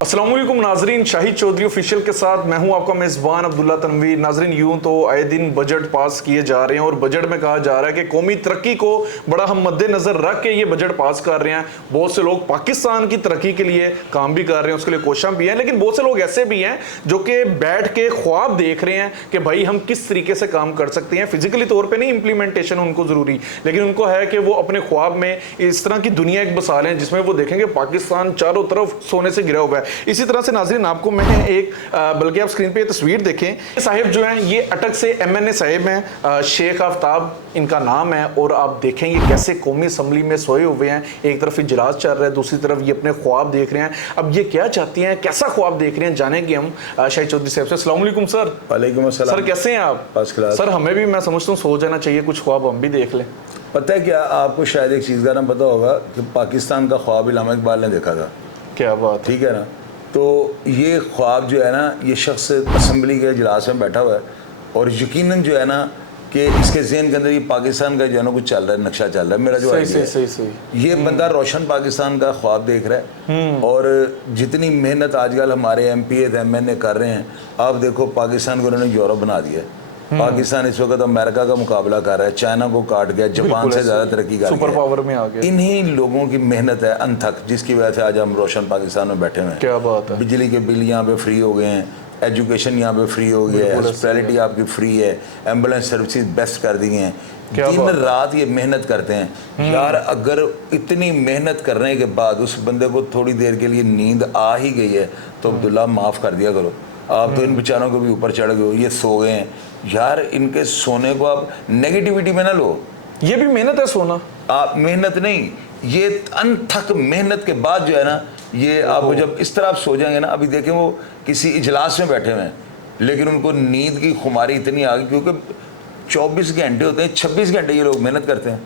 अस्सलाम वालेकुम नाजरीन, शाहिद चौधरी ऑफिशियल के साथ मैं हूं आपका मेज़बान अब्दुल्ला तनवीर। नाजरीन, यूं तो आए दिन बजट पास किए जा रहे हैं और बजट में कहा जा रहा है कि कौमी तरक्की को बड़ा हम मद्देनजर रख के ये बजट पास कर रहे हैं। बहुत से लोग पाकिस्तान की तरक्की के लिए काम भी कर रहे हैं, उसके लिए कोशिश भी हैं, लेकिन बहुत से लोग ऐसे भी हैं जो कि बैठ के ख्वाब देख रहे हैं कि भाई हम किस तरीके से काम कर सकते हैं। फिजिकली तौर पर नहीं इम्प्लीमेंटेशन उनको ज़रूरी, लेकिन उनको है कि वो अपने ख्वाब में इस तरह की दुनिया एक बसा लें जिसमें वो देखेंगे पाकिस्तान चारों तरफ सोने से घिरा हुआ है। इसी तरह से नाज़रीन, आपको मैं एक बल्कि आप स्क्रीन पे तस्वीर देखें, साहिब जो हैं ये अटक से MNA साहिब हैं, शेख आफ्ताब इनका नाम है, और आप देखें ये कैसे कौमी असम्बली में सोए हुए हैं। एक तरफ इजलास चल रहा है, दूसरी तरफ ये अपने ख्वाब देख रहे हैं। अब ये क्या चाहती हैं, कैसा ख्वाब देख रहे हैं, जानेंगे हम शाहिद चौधरी साहब से। अस्सलाम वालेकुम सर। वालेकुम अस्सलाम सर, कैसे हैं आप? फर्स्ट क्लास सर, हमें भी मैं समझता हूँ सो जाना चाहिए, कुछ ख्वाब हम भी देख लें। पता है क्या, आपको शायद एक चीज़ का नाम पता होगा कि पाकिस्तान का ख्वाब इल्हामा इकबाल ने देखा था। क्या बात, ठीक है ना। तो ये ख्वाब जो है ना, ये शख्स असम्बली के इजलास में बैठा हुआ है और यकीनन जो है ना कि इसके ज़हन के अंदर ये पाकिस्तान का जो है ना कुछ चल रहा है, नक्शा चल रहा है। मेरा जो सही ये बंदा रोशन पाकिस्तान का ख्वाब देख रहा है। और जितनी मेहनत आजकल हमारे MPA MNA कर रहे हैं, आप देखो पाकिस्तान को उन्होंने यूरोप बना दिया है। पाकिस्तान इस वक्त अमेरिका का मुकाबला कर रहा है, चाइना को काट गया, जापान से ज़्यादा तरक्की कर सुपर पावर में आ गया। इन्हीं लोगों की मेहनत है अनथक, जिसकी वजह से आज हम रोशन पाकिस्तान में बैठे हुए हैं। क्या बात है। बिजली के बिल यहाँ पे फ्री हो गए हैं, एजुकेशन यहाँ पे फ्री हो गया है, हॉस्पिटैलिटी आपकी फ्री है, एम्बुलेंस सर्विसेज बेस्ट कर दी हैं। दिन रात ये मेहनत करते हैं यार। अगर इतनी मेहनत करने के बाद उस बंदे को थोड़ी देर के लिए नींद आ ही गई है तो अब्दुल्ला माफ़ कर दिया करो। आप तो इन बेचारों को भी ऊपर चढ़ गए हो, ये सो गए हैं यार। इनके सोने को आप नेगेटिविटी में ना लो, ये भी मेहनत है सोना। आप मेहनत नहीं, ये अनथक मेहनत के बाद जो है ना, ये आप जब इस तरह आप सो जाएंगे ना। अभी देखें वो किसी इजलास में बैठे हुए हैं लेकिन उनको नींद की खुमारी इतनी आ गई, क्योंकि 24 घंटे होते हैं, 26 घंटे ये लोग मेहनत करते हैं,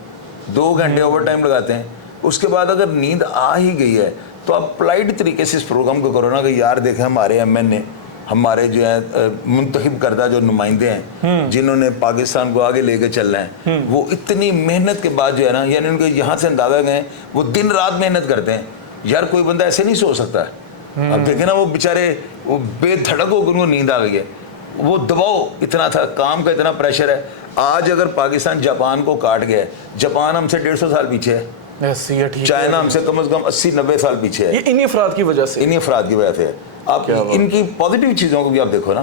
2 घंटे ओवर टाइम लगाते हैं। उसके बाद अगर नींद आ ही गई है तो आप पोलाइट तरीके से इस प्रोग्राम को करो ना कि यार देखें हमारे MNA, हमारे जो है मुंतखब करदा जो नुमाइंदे हैं जिन्होंने पाकिस्तान को आगे लेके चलना है, वो इतनी मेहनत के बाद जो है ना, यानी उनको यहाँ से अंदाजा गए वो दिन रात मेहनत करते हैं यार। कोई बंदा ऐसे नहीं सो सकता है। अब देखे ना वो बेचारे वो बेधड़क होकर उनको नींद आ गई है। वो दबाव इतना था, काम का इतना प्रेशर है। आज अगर पाकिस्तान जापान को काट गया, जापान हमसे 150 साल पीछे है, चाइना हमसे कम से कम 80-90 साल पीछे है। ये इन्हीं अफराद की वजह से, इन्हीं अफराद की वजह से। आप इनकी पॉजिटिव चीज़ों को भी आप देखो ना,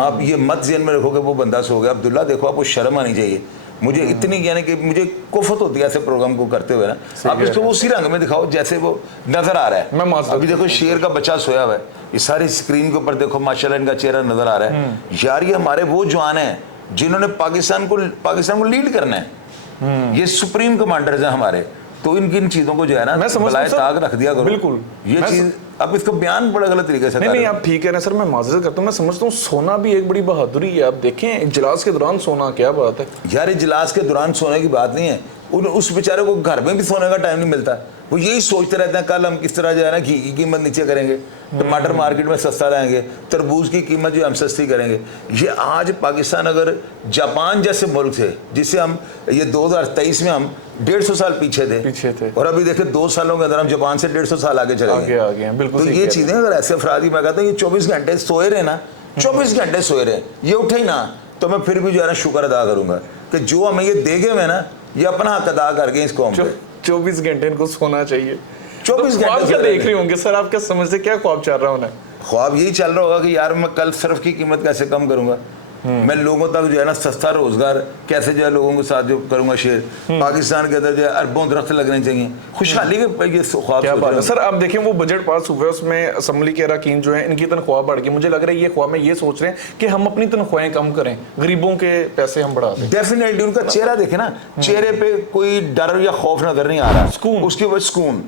आप ये मत ज़हन में रखोगे वो बंदा सो गया। अब्दुल्ला देखो, आपको शर्म आनी चाहिए। मुझे इतनी यानी कि मुझे कुफत होती है ऐसे प्रोग्राम को करते हुए ना। आप इसको उसी रंग में दिखाओ जैसे वो नजर आ रहा है। अभी देखो शेर का बच्चा सोया हुआ है, इस सारी स्क्रीन के ऊपर देखो माशाल्लाह इनका चेहरा नजर आ रहा है। यार ये हमारे वो जवान हैं जिन्होंने पाकिस्तान को लीड करना है। ये सुप्रीम कमांडर्स हैं हमारे। तो इन चीजों को जो है ना बलाए ताक रख दिया करो। बिल्कुल ये चीज अब इसको बयान बड़ा गलत तरीके से नहीं, आप ठीक है ना सर, मैं माजरत करता हूँ। मैं समझता हूँ सोना भी एक बड़ी बहादुरी है। आप देखें इजलास के दौरान सोना, क्या बात है यार। इजलास के दौरान सोने की बात नहीं है, उस बेचारे को घर में भी सोने का टाइम नहीं मिलता। वो यही सोचते रहते हैं कल हम किस तरह जो है ना घी की कीमत नीचे करेंगे, टमाटर मार्केट में सस्ता लाएंगे, तरबूज की कीमत जो हम सस्ती करेंगे। ये आज पाकिस्तान अगर जापान जैसे मुल्क से, जिससे हम ये 2023 में हम 150 साल पीछे थे और अभी देखे 2 सालों के अंदर हम जापान से 150 साल आगे चले गए। बिल्कुल। तो ये चीज़ें अगर ऐसे अफराद, मैं कहता हूँ ये 24 घंटे सोए रहे ना, 24 घंटे सोए रहे, ये उठे ही ना, तो मैं फिर भी जो है ना शुक्र अदा करूंगा कि जो हमें ये देगे हुए ना, ये अपना हक अदा करके इस कौम पे 24 घंटे इनको सोना चाहिए। 24 घंटे क्या देख रहे होंगे सर, आप क्या समझते, क्या ख्वाब चल रहा होना? ख्वाब यही चल रहा होगा कि यार मैं कल सर्फ की कीमत कैसे कम करूंगा, मैं लोगों तक जो है ना सस्ता रोजगार कैसे जो है लोगों के साथ जो करूंगा शेयर। पाकिस्तान के अंदर जो है अरबों दरख्त लगने चाहिए, खुशहाली के ये ख्वाब। क्या बात है सर। आप देखें वो बजट पास हुआ है, उसमें असम्बली के अरकान जो है इनकी तनख्वाह बढ़ गई। मुझे लग रहा है ये ख्वाब में ये सोच रहे हैं कि हम अपनी तनख्वाहें कम करें, गरीबों के पैसे हम बढ़ा दें। डेफिनेटली उनका चेहरा देखे ना, चेहरे पे कोई डर या खौफ नजर नहीं आ रहा। सुकून, उसकी वजह सुकून,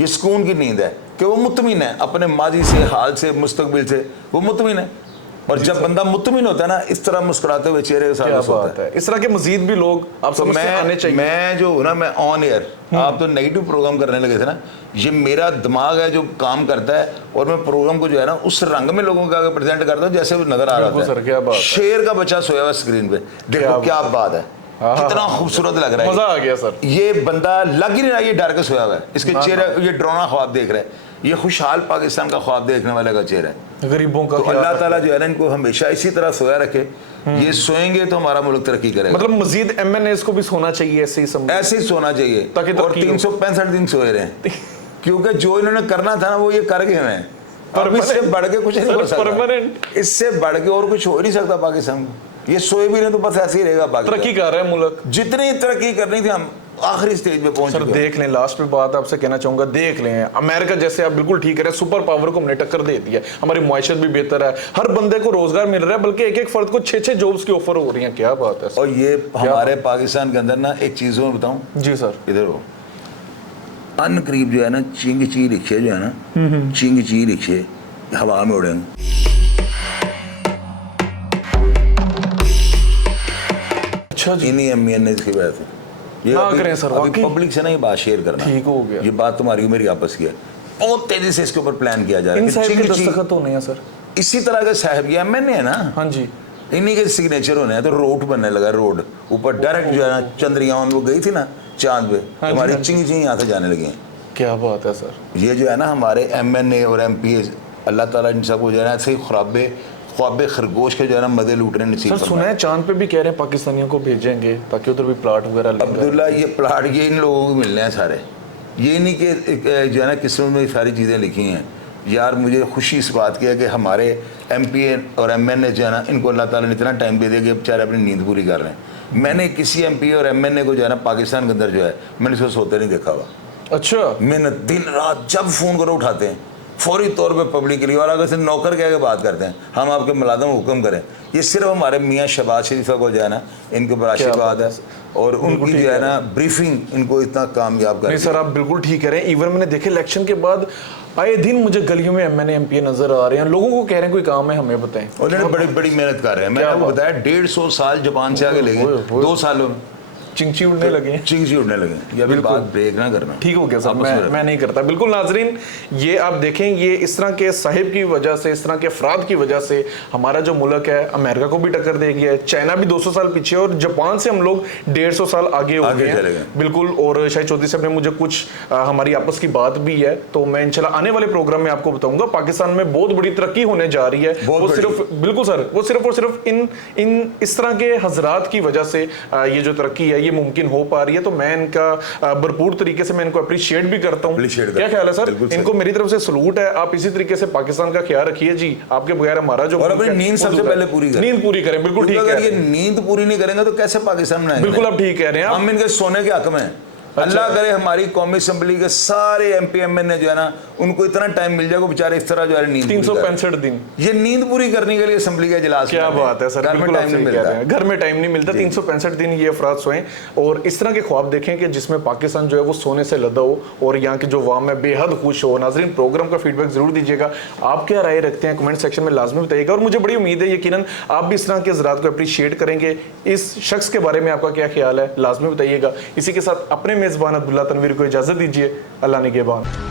ये सुकून की नींद है कि वो मुतमिन है अपने माजी से, हाल से, मुस्तकबिल से, वो मुतमिन है। और जब बंदा मुतमिन होता है ना, इस तरह मुस्कुराते हुए चेहरे के साथ क्या होता बात है। इस तरह के मजीद भी लोग आप तो समझते हैं आने चाहिए। मैं जो हूँ ना, मैं ऑन एयर, आप तो नेगेटिव प्रोग्राम करने लगे थे ना, ये मेरा दिमाग है जो काम करता है, और मैं प्रोग्राम को जो है ना उस रंग में लोगों के आगे प्रेजेंट करता हूँ जैसे वो नजर आ रहा सर, क्या है। बात है। शेर का बच्चा सोया हुआ स्क्रीन पे, देखो क्या बात है, कितना खूबसूरत लग रहा है। मजा आ गया सर। ये बंदा लग ही नहीं रहा, ये डर के सोया हुआ है, इसके चेहरे, ये डरावना ख्वाब देख रहा है, ये खुशहाल पाकिस्तान का ख्वाब देखने वाले का चेहरा है। गरीबों का तो अल्लाह ताला जो है ना इनको हमेशा इसी तरह सोया रखे, ये सोएंगे तो हमारा मुल्क तरक्की करेगा। मतलब मजीद MNAs को भी सोना चाहिए ऐसे ही समझ, ऐसे ही सोना चाहिए, ताकि और 365 दिन सोए रहे, क्योंकि जो इन्होंने करना था ना वो ये कर गए हैं। पर इससे बढ़ के कुछ नहीं हो सकता, परमानेंट इससे बढ़ के और कुछ हो ही नहीं सकता पाकिस्तान को। ये सोए भी नहीं तो बस ऐसे ही रहेगा पाकिस्तान। तरक्की कर रहा है मुल्क, जितनी तरक्की करनी थी हम आखिरी स्टेज पे पहुंच सर चुके हैं। देख लें, लास्ट पे बात आपसे कहना चाहूंगा, देख लें अमेरिका जैसे, आप बिल्कुल ठीक है, सुपर पावर को हमने टक्कर दे दी है, हमारी मुआशरत भी बेहतर है, हर बंदे को रोजगार मिल रहा है, बल्कि एक एक फर्द को 6-6 जॉब्स की ऑफर हो रही है। क्या बात है सर। और ये हमारे पाकिस्तान के अंदर ना एक चीज मैं बताऊं, जी सर, इधर हो, अन करीब जो है ना चिंग ची रिक्शे जो है ना, चिंग ची रिक्शे हवा में उड़ेंगे। अच्छा जी, इन्हीं MNA की वजह से ये ना अभी- करें सर, अभी वाकई। पब्लिक से ना ये बात शेयर करना, ठीक हो गया। ये बात तुम्हारी मेरी आपस की है, बहुत तेजी से इसके ऊपर प्लान किया जा रहा इन है साहब कि के चिंग ची- दस्तखत होने हैं सर। इसी तरह के साहब, ये MNA है ना, हाँ जी, इन्हीं के सिग्नेचर होने हैं, तो रोड बनने लगा, रोड ऊपर डायरेक्ट जो है ना, चंद्रयान वो गई थी ना चांद पे, हाँ जी, हमारी हाँ जी। चिंग ची यहाँ से जाने लगी हैं। क्या बात है सर। ये जो है ना हमारे MNA और MPA, अल्लाह ताला इन सबको जो है ना ऐसे ही ख्वाबे खरगोश के जो है ना मदे लूटने नसीब सर फरमाए। सुना है चांद पे भी कह रहे हैं पाकिस्तानियों को भेजेंगे ताकि उधर भी प्लाट वगैरह लेंगे। अब्दुल्ला, ये प्लाट ये इन लोगों को मिलने हैं सारे, ये नहीं कि जो है ना किस्मत में सारी चीज़ें लिखी हैं। यार मुझे खुशी इस बात की है कि हमारे MPA और MNA जो है ना, इनको अल्लाह ताला ने इतना टाइम दे दिया कि बेचारे अपनी नींद पूरी कर रहे हैं। मैंने किसी MPA और MNA को जो है ना पाकिस्तान के अंदर जो है, मैंने इसको सोते नहीं देखा हुआ। अच्छा, मेहनत दिन रात, जब फ़ोन करो उठाते हैं फौरी तौर पे पब्लिक के लिए, और अगर से नौकर कह के बात करते हैं, हम आपके मुलाजम हुक्म करें। ये सिर्फ हमारे मियाँ शहबाज शरीफ को जो है ना, इनके ऊपर आशीर्वाद है, और उनकी जो है ना ब्रीफिंग इनको इतना कामयाब कर नहीं सर, आप बिल्कुल ठीक कह रहे हैं। इवन मैंने देखे इलेक्शन के बाद आए दिन मुझे गलियों में MNA MPA नजर आ रहे हैं, लोगों को कह रहे हैं कोई काम है हमें बताएं। और इन्होंने बड़ी बड़ी मेहनत कर रहे हैं। मैंने आपको बताया 150 साल जापान से आगे ले गए, 2 सालों में चिंची उड़ने लगे हैं। चिंग उड़ने लगे। ये अभी बात ब्रेक ना करना, ठीक हो गया सर, आपस में मैं नहीं करता। बिल्कुल नाजरीन, ये आप देखें, ये इस तरह के साहिब की वजह से, इस तरह के अफराद की वजह से हमारा जो मुल्क है अमेरिका को भी टक्कर दे गया है, चाइना भी 200 साल पीछे, और जापान से हम लोग 150 साल आगे हो गए चले गए। हैं। बिल्कुल। और शाहिद चौधरी साहब ने मुझे कुछ हमारी आपस की बात भी है, तो मैं इंशाल्लाह आने वाले प्रोग्राम में आपको बताऊंगा। पाकिस्तान में बहुत बड़ी तरक्की होने जा रही है, वो सिर्फ, बिल्कुल सर, वो सिर्फ और सिर्फ इन इस तरह के हजरात की वजह से ये जो तरक्की है ये मुमकिन हो पा रही है। तो मैं इनका भरपूर तरीके से मैं इनको अप्रिशिएट भी करता हूँ। क्या ख्याल है सर? इनको मेरी तरफ से सलूट है। आप इसी तरीके से पाकिस्तान का ख्याल रखिए जी, आपके बगैर हमारा जो, और अपनी नींद सबसे पहले पूरी करें, नींद पूरी करें। बिल्कुल ठीक है, अगर ये नींद पूरी नहीं करेंगे तो कैसे पाकिस्तान बनाएंगे? बिल्कुल आप ठीक कह रहे हैं। हम इनके सोने के हक में हैं। अल्लाह करे हमारी कौमी असम्बली के सारे MP MNA जो है ना, उनको इतना टाइम मिल जाएगा, बेचारे इस तरह जो है नींद 365 दिन ये नींद पूरी करने के लिए असम्बली का इजलास। क्या बात है सर, घर में टाइम नहीं मिलता, घर में टाइम नहीं मिलता। 365 दिन ये अफराद सोएं और इस तरह के ख्वाब देखें कि जिसमें पाकिस्तान जो है वो सोने से लदा हो और यहाँ की जो वाम है बेहद खुश हो। नाजरीन, प्रोग्राम का फीडबैक जरूर दीजिएगा, आप क्या राय रखते हैं कमेंट सेक्शन में लाजमी बताइएगा। और मुझे बड़ी उम्मीद है यकीनन आप भी इस तरह के ज़रात को अप्रिशिएट करेंगे। इस शख्स के बारे में आपका क्या ख्याल है लाजमी बताइएगा। इसी के साथ अपने मेज़बान अब्दुल्ला तनवीर को इजाज़त दीजिए। अल्लाह निगहबान।